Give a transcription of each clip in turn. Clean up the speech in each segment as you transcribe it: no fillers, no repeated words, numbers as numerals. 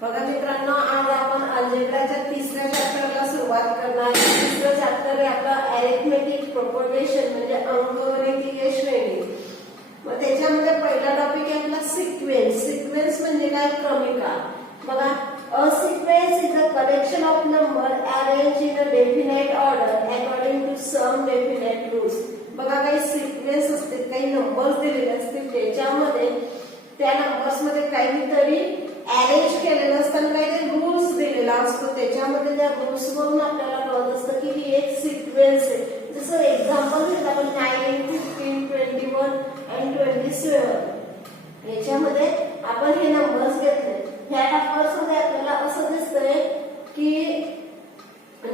बघा मित्रांनो, आज आपण अल्जेब्राच्या तिसऱ्या चॅप्टरला सुरुवात करणार आहे. तिसरं चॅप्टर आहे आपलं अरिथमेटिक प्रोपगेशन म्हणजे अंकगणितीय श्रेणी. मग त्याच्यामध्ये पहिला टॉपिक आहे आपला सिक्वेन्स. सिक्वेन्स म्हणजे काय? क्रमिका. बघा, a sequence is a collection of number arranged in a definite order according to some definite rules. बघा, काही सिक्वेन्स असते, काही नंबर्स दिलेले असते, त्याच्यामध्ये त्या नंबर्स मध्ये काहीतरी अरेंज केलेलं असतं, काहीतरी रूल्स दिलेला असतो. त्याच्यामध्ये त्या रूल्स वरून आपल्याला कळत असतं की ही एक सिक्वेन्स आहे. जसं एक्झाम्पल घेतलं आपण 9, 15, 21 and 27. याच्यामध्ये आपण हे नंबर्स घेतले. ह्या नंबर्स मध्ये आपल्याला असं दिसतंय की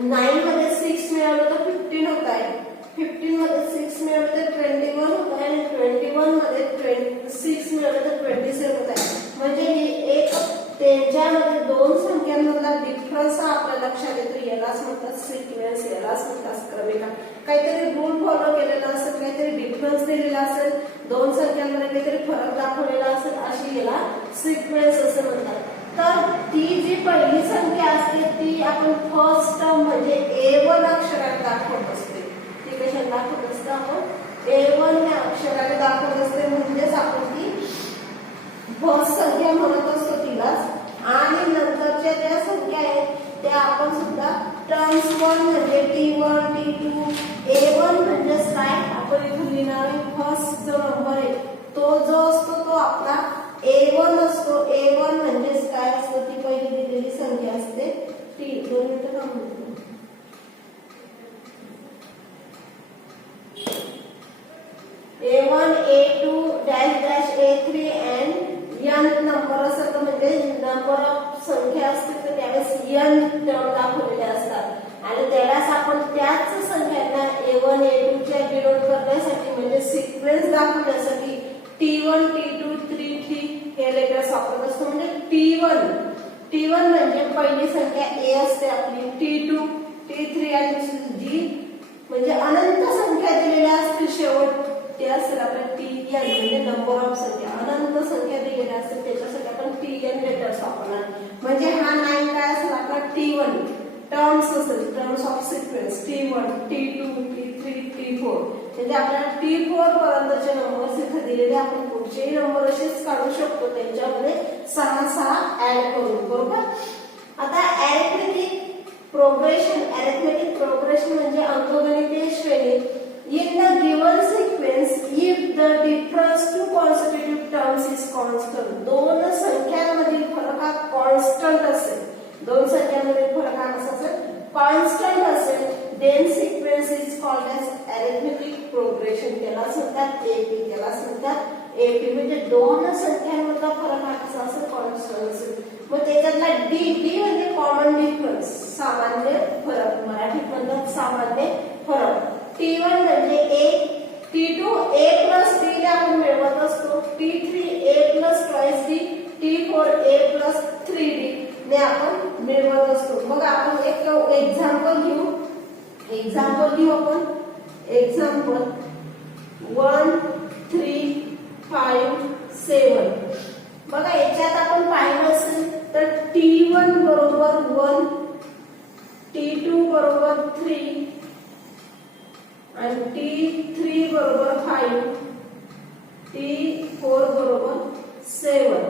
9 मध्ये 6 मिळालं तर 15 होत आहे, 15 मध्ये 6 मिळालं तर 21 होत आहे आणि 21 मध्ये 6 मिळालं तर 27 होत आहे. म्हणजे ही एक त्यांच्यामध्ये दोन संख्यांमधला डिफरन्स हा आपल्या लक्षात येतो. यालाच म्हणतात सिक्वेन्स, यालाच म्हणतात क्रमिका. काहीतरी रूल फॉलो केलेला असेल, काहीतरी डिफरन्स दिलेला असेल, दोन संख्यांमध्ये काहीतरी फरक दाखवलेला असेल, अशी याला सिक्वेन्स असं म्हणतात. तर ती जी पहिली संख्या असते ती आपण फर्स्ट टर्म म्हणजे A1 अक्षराने दाखवत असते. ती कशाने दाखवत असते? आपण A1 या अक्षराने दाखवत असते. म्हणजेच आपण ती फर्स्ट संख्या म्हणत असतो तिलाच. आणि नंतरच्या ज्या संख्या आहेत त्या आपण सुद्धा टर्म्स 1 म्हणजे T1, T2, A1 म्हणजेच काय? आपण इथे लिहिणार आहे फर्स्ट जो नंबर आहे तो जो असतो तो आपला A1 असतो. A1 म्हणजेच काय असतं? ती पहिली दिलेली संख्या असते T. 2 मिनिटं थांबू. A1, A2, dash dash A3 and n number असतात. म्हणजे नंबर ऑफ संख्या असतील तर त्यावेळेस n टर्म दाखवलेले असतात आणि त्यालाच आपण त्याच संख्यांना A1, A2 च्या डिनोट करण्यासाठी म्हणजे सिक्वेन्स दाखवण्यासाठी T1, T2, T3 हे लेटर्स वापरत असतो. म्हणजे T1 म्हणजे पहिली संख्या A असते आपली, T2, T3 आणि जी म्हणजे अनंत संख्या दिलेल्या असतील शेवट ते असेल आपल्या Tn म्हणजे नंबर ऑफ संख्या. अनंत संख्या दिलेल्या असतील त्याच्यासाठी आपण Tn लेटर्स वापरणार. म्हणजे हा 9 काय असेल आपला T1 टर्म्स असेल, terms of sequence T1, T2, T3, T4. म्हणजे आपल्याला T4 पर्यंतचे नंबर्स इथे दिलेले. आपण कुठचेही नंबर असेच काढू शकतो त्यांच्यामध्ये 6 ऍड करून. बरोबर. आता अरिथमेटिक प्रोग्रेशन म्हणजे अंकगणितीय श्रेणी. In the given sequence, if the difference to consecutive terms is constant, दोन संख्यांमधील फरक हा कॉन्स्टंट असेल, दोन संख्यांमधील फरक हा कसा असेल? कॉन्स्टंट असेल, then sequence is called as arithmetic progression. त्याला म्हणतात AP. त्याला म्हणतात AP म्हणजे दोन संख्यांमधला फरक हा कसा असेल? कॉन्स्टंट असेल. मग त्याच्यातला D म्हणजे कॉमन डिफरन्स, सामान्य फरक. मराठीत म्हणतात सामान्य फरक. T1 म्हणजे A, T2 A plus D ने आपण मिळवत असतो, T3 A plus twice D, T4 A plus 3D ने आपण मिळवत असतो. मग आपण एक एक्झाम्पल घेऊ आपण. एक्झाम्पल 1, 3, 5, 7. बघा, याच्यात आपण पाहिलं असेल तर T1 बरोबर 1, T2 बरोबर 3 आणि T3 बरोबर 5, T4 बरोबर 7.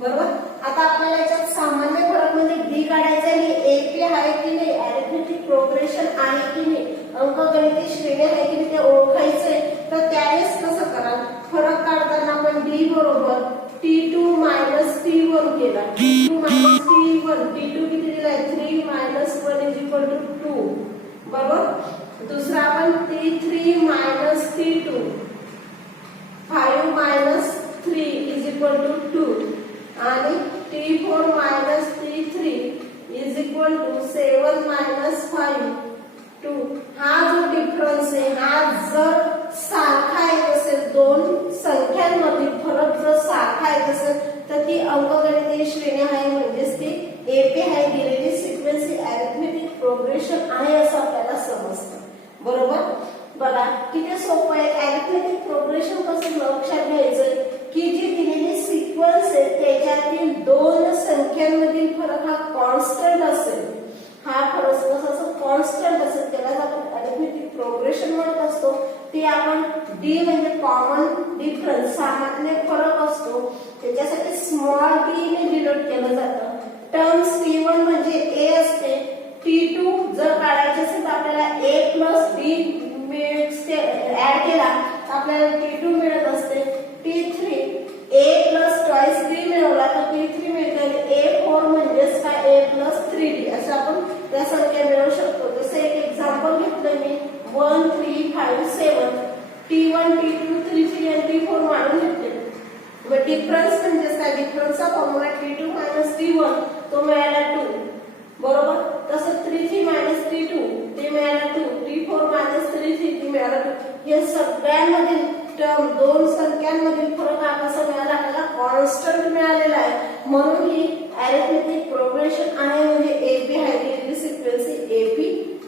बरोबर. आता आपल्याला याच्यात सामान्य फरक म्हणजे D काढायचा आहे. AP आहे की नाही, अरिथमेटिक प्रोग्रेशन आहे की नाही, अंकगणितीय श्रेणी आहे की नाही ते ओळखायचंय. तर त्यावेळेस कसं कराल? फरक काढताना आपण D बरोबर T2 मायनस T1 केला. T2 minus T1. T2 किती दिलाय? 3 मायनस 1 इज इक्वल टू 2. बरोबर. दुसरा आपण T3 minus T2, 5 minus 3 is equal to 2 आणि T4 minus T3 is equal to 7 minus 5, 2. हा जो डिफरन्स आहे हा जर सारखा येत असेल, दोन संख्यांमधील फरक जर सारखा येत असेल तर ती अंकगणितीय श्रेणी आहे. प्रोग्रेशन आहे असं आपल्याला समजतं. बरोबर. बघा किती सोपं आहे. अरिथमेटिक प्रोग्रेशन कसं लक्षात घ्यायचं की जी दिलेली सिक्वेन्स आहे त्याच्यातील दोन संख्यांमधील फरक हा कॉन्स्टंट असेल. हा फरक कसा कॉन्स्टंट असेल त्याला आपण अरिथमेटिक प्रोग्रेशन म्हणत असतो. ते आपण डी म्हणजे कॉमन डिफरन्स सामान्य फरक असतो त्याच्यासाठी स्मॉल डी ने डिनोट केलं जातं. टर्म्स T1 म्हणजे A असते. T2 जर काढायचे असेल तर आपल्याला A प्लस D ऍड केला तर आपल्याला T2 मिळत असते. T3 A plus twice D मिळवला तर T3 मिळते. आणि A4 म्हणजेच काय A प्लस 3D असं आपण त्या संख्या मिळवू शकतो. जसं एक एक्झाम्पल घेतलं मी 1 3 5 7 T1 T2 T3 आणि T4 मानून घेतले. मग डिफरन्स म्हणजे काय डिफरन्सचा फॉर्म्युला T2 T1 तो मिळाला 2. बरोबर. तसं 3 T2 ते मिळाला 2. T4 3 ते मिळाला 2. हे सगळ्यांमधील टर्म दोन संख्यांमधील फरक हा कसा मिळाला आपल्याला कॉन्स्टंट मिळालेला आहे. म्हणून ही अरिथमेटिक प्रोग्रेशन आहे म्हणजे AP आहे दिलेली सिक्वेन्स AP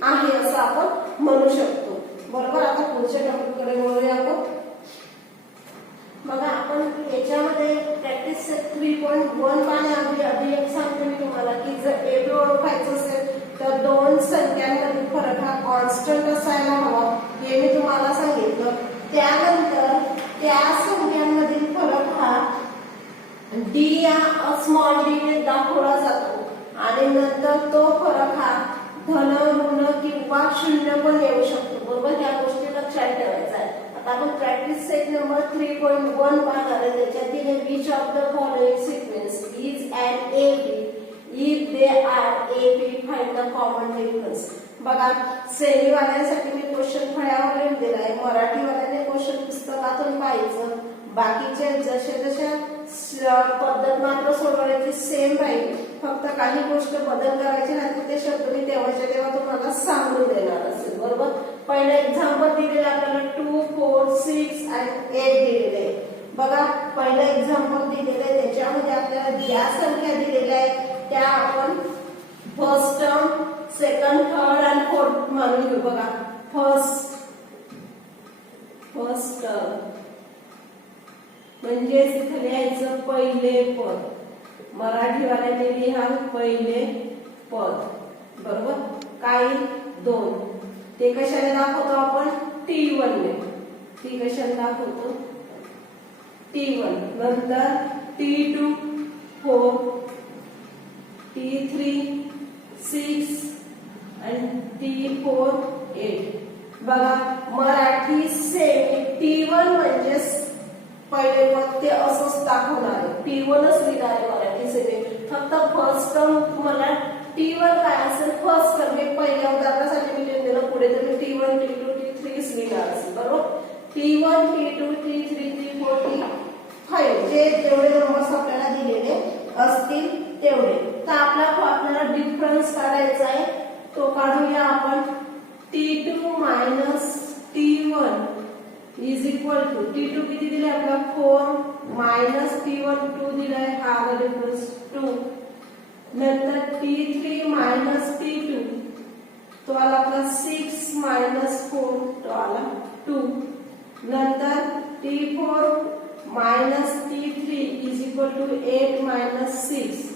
आहे असं आपण म्हणू शकतो. बरोबर. आता पुढच्या टॉपिककडे वळूया आपण. बघा आपण याच्यामध्ये प्रॅक्टिस 3.1 पाहण्याआधी एक सांगते मी तुम्हाला की जर AB ओळखायचं असेल तर दोन संख्यांमधील फरक हा कॉन्स्टंट असायला हवा हे मी तुम्हाला सांगितलं. त्यानंतर त्या संख्यांमधील फरक हा डी या स्मॉल डी ने दाखवला जातो आणि नंतर तो फरक हा धन ऋण किंवा शून्य पण येऊ शकतो. बरोबर. या गोष्टी लक्षात ठेवायच्या आहेत. आता आपण प्रॅक्टिस सेट नंबर 3.1 पाहणार आहे. त्याच्यातील which of the following sequence is an AB if they are AB find the common difference. बघा सेमीवाल्यांसाठी मी क्वेश्चन फळ्यावर लिहून दिला आहे. मराठीवाल्याने क्वेश्चन पुस्तकातून पाहायचं. बाकीचे जशा पद्धत मात्र सोडवायची सेम राहील. फक्त काही गोष्ट बदल करायचे नाही ते शब्द मी तेव्हाच्या तेव्हा तुम्हाला सांगून देणार असेल. बरोबर. पहिलं एक्झाम्पल दिलेलं आपल्याला 2 4 6 आणि 8 दिलेले. बघा पहिलं एक्झाम्पल दिलेलं आहे त्याच्यामध्ये आपल्याला ज्या संख्या दिलेल्या आहेत त्या आपण फर्स्ट टर्म सेकंड थर्ड आणि फोर्थ मानून घेऊ. बघा फर्स्ट टर्म म्हणजे इथे लिहायचं पहिले पद. मराठीवाल्याने लिहा पहिले पद. बरोबर. काही दोन ते कशाने दाखवतो आपण T1 ने. ती कशाने दाखवतो T1. नंतर T2 4 T3 6 आणि T4 8. बघा मराठी सेमी T1 म्हणजे पहिले पद ते असंच दाखवणार आहे. T1च लिहिणार आहे मराठी सेमी. फक्त फर्स्ट टर्म तुम्हाला T1 काय असेल फर्स्ट टर्म हे पहिल्या उदाहरणासाठी मी लिहून दिलं. पुढे तर मी T1 T2 T3 लिहिणार असेल. बरोबर. T1 T2 T3 T4 T5 जे जेवढे नंबर्स आपल्याला दिलेले असतील तेवढे. तर आपल्याला डिफरन्स काढायचा आहे. तो काढूया आपण. T2 minus T1 is equal to T2 किती दिले आपला 4 मायनस T1 2 दिलाय हा डिफरन्स 2. नंतर T3 मायनस T2 तो आला आपला 6 मायनस 4 तो आला 2. नंतर T4 minus T3 is equal to 8 minus 6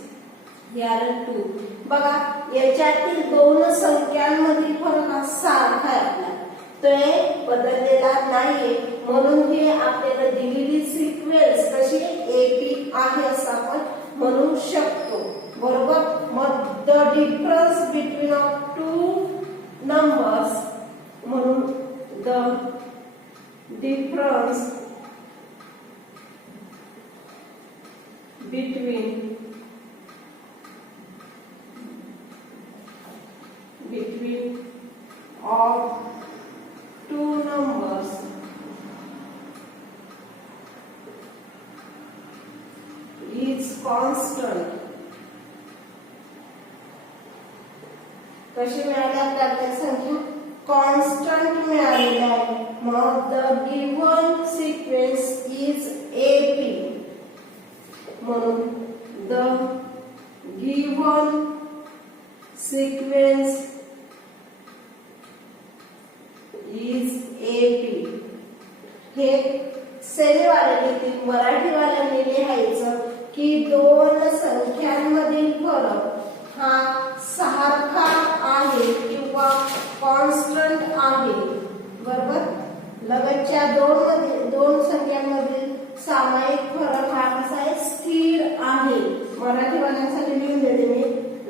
हे आलं 2. बघा याच्यातील दोन संख्यांमधील फरक हा सारखा आहे आपला. ते बदललेला नाहीये म्हणून हे आपल्याला दिलेली सिक्वेन्स कशी AP आहे असं आपण म्हणू शकतो. बरोबर. मग the difference between of two numbers म्हणून the difference between of two numbers is constant. कशी मिळाली आपल्याला संख्या कॉन्स्टंट मिळालेली आहे. मग the given sequence is AP म्हणून द गिव्हन सिक्वेन्स AP. हे सेमीवाल्यांनी मराठीवाल्यांनी लिहायचं की दोन संख्यांमधील फरक हा सारखा आहे किंवा कॉन्स्टंट आहे. बरोबर, लगतच्या दोन संख्यांमधील सामायिक फरक हा कसा आहे, स्थिर आहे. मराठीवाल्यांसाठी लिहून देते मी,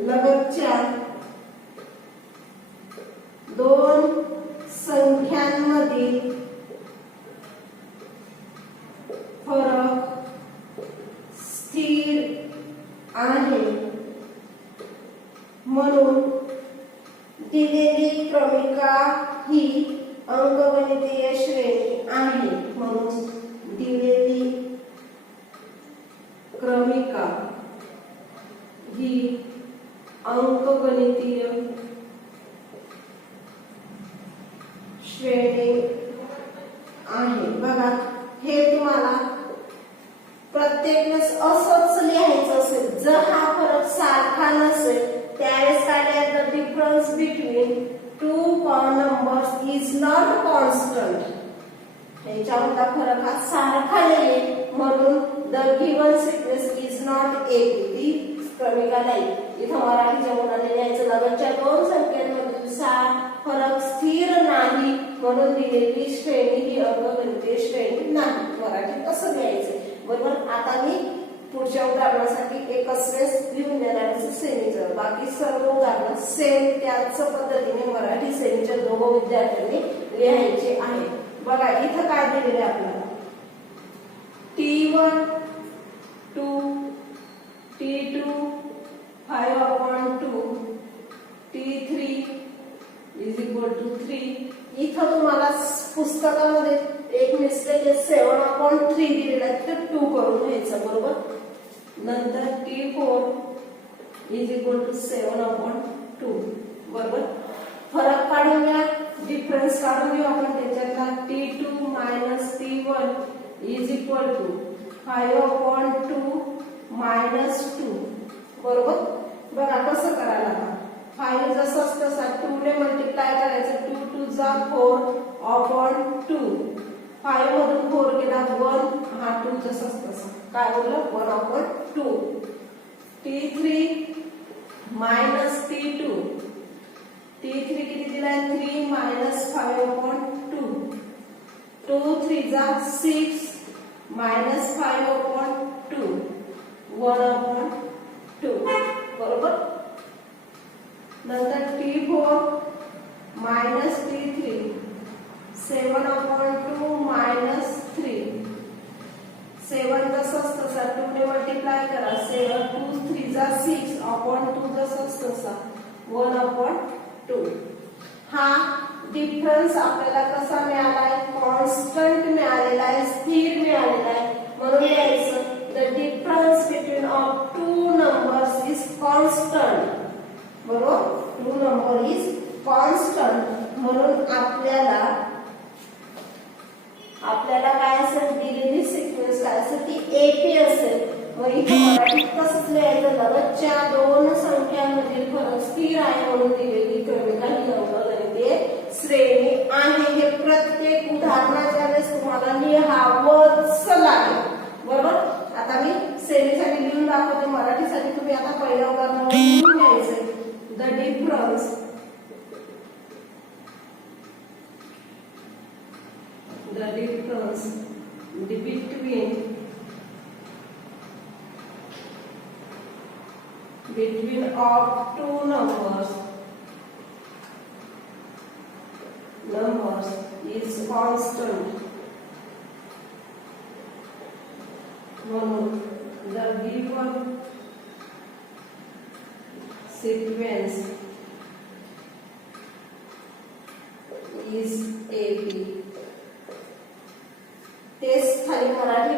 लगतच्या दोन संख्यांमधील फरक स्थिर आहे म्हणून दिलेली क्रमिका ही अंकगणितीय श्रेणी आहे. म्हणून दिलेली क्रमिका ही अंकगणितीय श्रेणी आहे. बघा, हे तुम्हाला प्रत्येक वेळेस असंच लिहायचं असेल. जर हा फरक सारखा नसेल त्यावेळेस काय लिहायचं, difference between two numbers is not constant. याच्यामधला फरक हा सारखा नाहीये म्हणून the given sequence is not AP. ती क्रमिका नाही. इथं मराठीच्या मुलाने लिहायचं, लगतच्या दोन संख्यांमधील फरक स्थिर नाही म्हणून दिलेली श्रेणी ही अंकगणितीय श्रेणी नाही. मराठीत असं लिहायचं. बरोबर, आता मी पुढच्या उदाहरणासाठी एकच वेळेस लिहून देणार सेमीचं. बाकी सर्व उदाहरण सेम त्याच पद्धतीने मराठी सेमीच्या दोघं विद्यार्थ्यांनी लिहायचे आहे. बघा, इथं काय दिलेलं आहे आपल्याला, T1 2 T2 5/2 T3 is equal to 3. इथं तुम्हाला पुस्तकामध्ये एक मिस्टेक आहे, 7/3 दिलेला आहे, तर 2 करून घ्यायचं. बरोबर, नंतर T4 is equal to 7/2. बरोबर, फरक काढून घ्या, डिफरन्स काढून घेऊ आपण त्याच्यातला. T2 minus T1 is equal to 5/2 minus 2. बरोबर, बघा कसं करायला. 5 जसं तसा 2 ने मल्टिप्लाय करायचं. 2 2 जा 4/2. 5 मधून 4 गेला 1, हा 2 जसं तसा काय बोललं, 1/2. T3 minus T2. T3 किती दिलाय, 3 minus 5/2. 2 3 जा 6 minus 5/2 1/2. बरोबर, नंतर T4 minus T3 7/2 minus 3. 7 तसंच तसा 2 ने मल्टिप्लाय करा. 7 2 3 जा 6/2 तसंच तसा 1/2. हा डिफरन्स आपल्याला कसा मिळालाय, कॉन्स्टंट मिळालेला आहे, स्थिर मिळालेला आहे. म्हणून लिहायचं, the difference between of two numbers is constant. बरोबर, टू नंबर इज कॉन्स्टंट म्हणून आपल्याला काय असेल, दिलेली सिक्वेन्स काय असेल, ती एपी असेल. मग इथे मराठीत कसं लिहायचं, लगतच्या दोन संख्यांमधील फरक स्थिर आहे म्हणून दिलेली क्रमिका ही अंकगणितीय श्रेणी आहे. हे प्रत्येक उदाहरणाच्या वेळेस तुम्हाला लिहावंच लागेल. बरोबर, आता मी सेमीसाठी लिहून दाखवते, मराठीसाठी तुम्ही आता पहिल्या उदाहरणावर लिहून घ्यायचंय. The difference between of two numbers is constant. म्हणून the given sequence is AB. तेच खाली मराठी